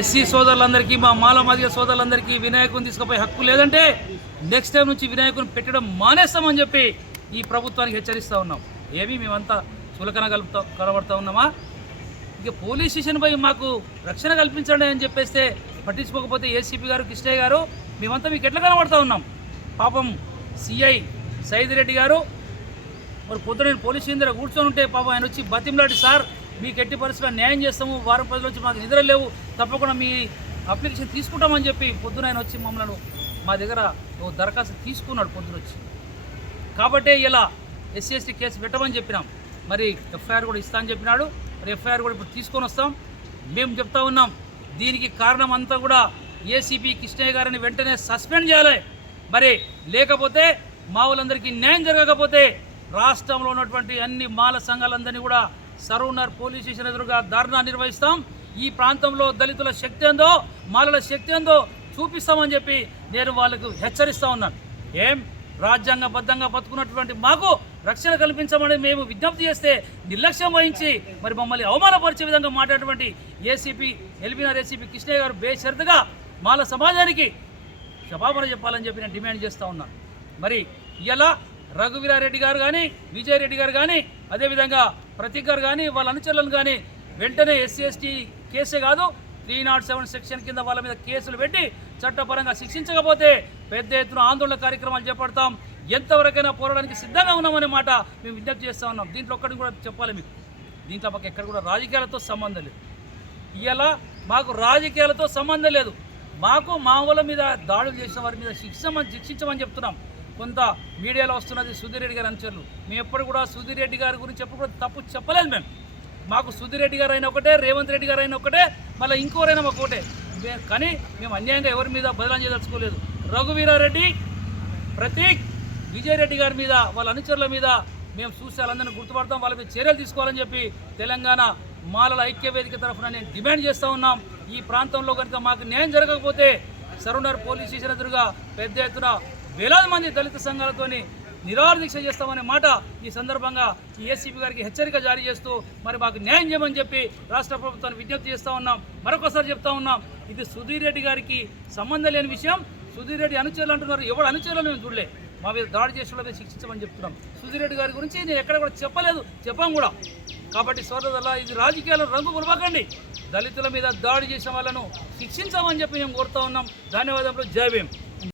SC సోదరులందరికీ మా మాలమాదిగ సోదరులందరికీ వినాయకుని తీసుకుపోయే హక్కు లేదంటే నెక్స్ట్ టైం నుంచి వినాయకుని పెట్టడం మానేస్తామని చెప్పి ఈ ప్రభుత్వానికి హెచ్చరిస్తూ ఉన్నాం. ఏమి మేమంతా చులకన కనబడుతూ ఉన్నామా? ఇక పోలీస్ స్టేషన్ పోయి మాకు రక్షణ కల్పించండి అని చెప్పేస్తే పట్టించుకోకపోతే ఏసీపీ గారు కృష్ణయ్య గారు మేమంతా మీకు ఎట్లా కనబడుతూ ఉన్నాం? పాపం సిఐ సైదిరెడ్డి గారు మరి పొద్దున పోలీస్ స్టేషన్ దగ్గర కూర్చొని ఉంటే పాపం ఆయన వచ్చి బతిమలాడి, సార్ మీకు ఎట్టి పరిస్థితుల్లో న్యాయం చేస్తాము, వారం 10 రోజులు మాకు నిద్ర లేవు, తప్పకుండా మీ అప్లికేషన్ తీసుకుంటామని చెప్పి పొద్దున ఆయన వచ్చి మమ్మల్ని మా దగ్గర ఓ దరఖాస్తు తీసుకున్నాడు పొద్దున వచ్చి. కాబట్టే ఇలా SC/ST కేసు పెట్టమని చెప్పినాం. మరి ఎఫ్ఐఆర్ కూడా ఇస్తా అని చెప్పినాడు. మరి ఎఫ్ఐఆర్ కూడా ఇప్పుడు తీసుకొని వస్తాం. మేము చెప్తా ఉన్నాం, దీనికి కారణం అంతా కూడా ఏసీపీ కృష్ణయ్య గారిని వెంటనే సస్పెండ్ చేయాలి. మరి లేకపోతే మా వాళ్ళందరికీ న్యాయం జరగకపోతే రాష్ట్రంలో ఉన్నటువంటి అన్ని మాల సంఘాలందరినీ కూడా సరూనర్ పోలీస్ స్టేషన్ ఎదురుగా ధర్నా నిర్వహిస్తాం. ఈ ప్రాంతంలో దళితుల శక్తి ఏందో, మాలల శక్తి ఏందో చూపిస్తామని చెప్పి నేను వాళ్ళకు హెచ్చరిస్తూ ఉన్నాను. ఏం రాజ్యాంగబద్ధంగా బతుకున్నటువంటి మాకు రక్షణ కల్పించమని మేము విజ్ఞప్తి చేస్తే నిర్లక్ష్యం వహించి మరి మమ్మల్ని అవమానపరిచే విధంగా మాట్లాడేటువంటి ఎల్బీనగర్ ఏసీపీ కృష్ణయ్య గారు బేషరతుగా మాల సమాజానికి క్షమాపణ చెప్పాలని చెప్పి నేను డిమాండ్ చేస్తూ ఉన్నాను. మరి ఇలా రఘువీరారెడ్డి గారు కానీ, విజయరెడ్డి గారు కానీ, అదేవిధంగా ప్రతీక్ గారు కానీ, వాళ్ళ అనుచరులను కానీ వెంటనే SC/ST కేసే కాదు 307 సెక్షన్ కింద వాళ్ళ మీద కేసులు పెట్టి చట్టపరంగా శిక్షించకపోతే పెద్ద ఎత్తున ఆందోళన కార్యక్రమాలు చేపడతాం. ఎంతవరకైనా పోరాడానికి సిద్ధంగా ఉన్నామనే మాట మేము విజ్ఞప్తి చేస్తూ ఉన్నాం. దీంట్లో ఒక్కటి కూడా చెప్పాలి మీకు, దీంట్లో మాకు ఎక్కడ కూడా రాజకీయాలతో సంబంధం లేదు. ఇలా మాకు రాజకీయాలతో సంబంధం లేదు. మాకు మా వాళ్ళ మీద దాడులు చేసిన వారి మీద శిక్షించమని చెప్తున్నాం. కొంత మీడియాలో వస్తున్నది సుధీర్ రెడ్డి గారి అనుచరులు. మేము ఎప్పుడు కూడా సుధీర్ రెడ్డి గారి గురించి ఎప్పుడు కూడా తప్పు చెప్పలేదు. మాకు సుధీర్ రెడ్డి గారు అయినా ఒకటే, రేవంత్ రెడ్డి గారు అయినా ఒకటే, మళ్ళీ ఇంకోరైనా మాకు ఒకటే. కానీ మేము అన్యాయంగా ఎవరి మీద బదలాం చేయదలుచుకోలేదు. రఘువీరారెడ్డి, ప్రతీక్, విజయరెడ్డి గారి మీద, వాళ్ళ అనుచరుల మీద మేము చూసి వాళ్ళందరినీ గుర్తుపడతాం, వాళ్ళ మీద చర్యలు తీసుకోవాలని చెప్పి తెలంగాణ మాలల ఐక్య వేదిక తరఫున నేను డిమాండ్ చేస్తూ ఉన్నాం. ఈ ప్రాంతంలో కనుక మాకు న్యాయం జరగకపోతే సరూనర్ పోలీస్ స్టేషన్ ఎదురుగా పెద్ద ఎత్తున వేలాది మంది దళిత సంఘాలతోని నిరాహార దీక్ష చేస్తామనే మాట ఈ సందర్భంగా ఈ ఏసీపీ గారికి హెచ్చరిక జారీ చేస్తూ మరి మాకు న్యాయం చేయమని చెప్పి రాష్ట్ర ప్రభుత్వాన్ని విజ్ఞప్తి చేస్తూ ఉన్నాం. మరొకసారి చెప్తా ఉన్నాం, ఇది సుధీర్ రెడ్డి గారికి సంబంధం లేని విషయం. సుధీర్ రెడ్డి అనుచరులు అంటున్నారు, ఎవరు అనుచరులు మేము చూడలే. మా మీద దాడి చేసిన వాళ్ళని శిక్షించమని చెప్తున్నాం. సుధీర్ రెడ్డి గారి గురించి నేను ఎక్కడ కూడా చెప్పలేదు, చెప్పాం కూడా. కాబట్టి సోదరుల ఇది రాజకీయాలను రంగు పులపకండి. దళితుల మీద దాడి చేసిన వాళ్ళను శిక్షించమని చెప్పి మేము కోరుతా ఉన్నాం. ధన్యవాదాలు. జై భీమ్.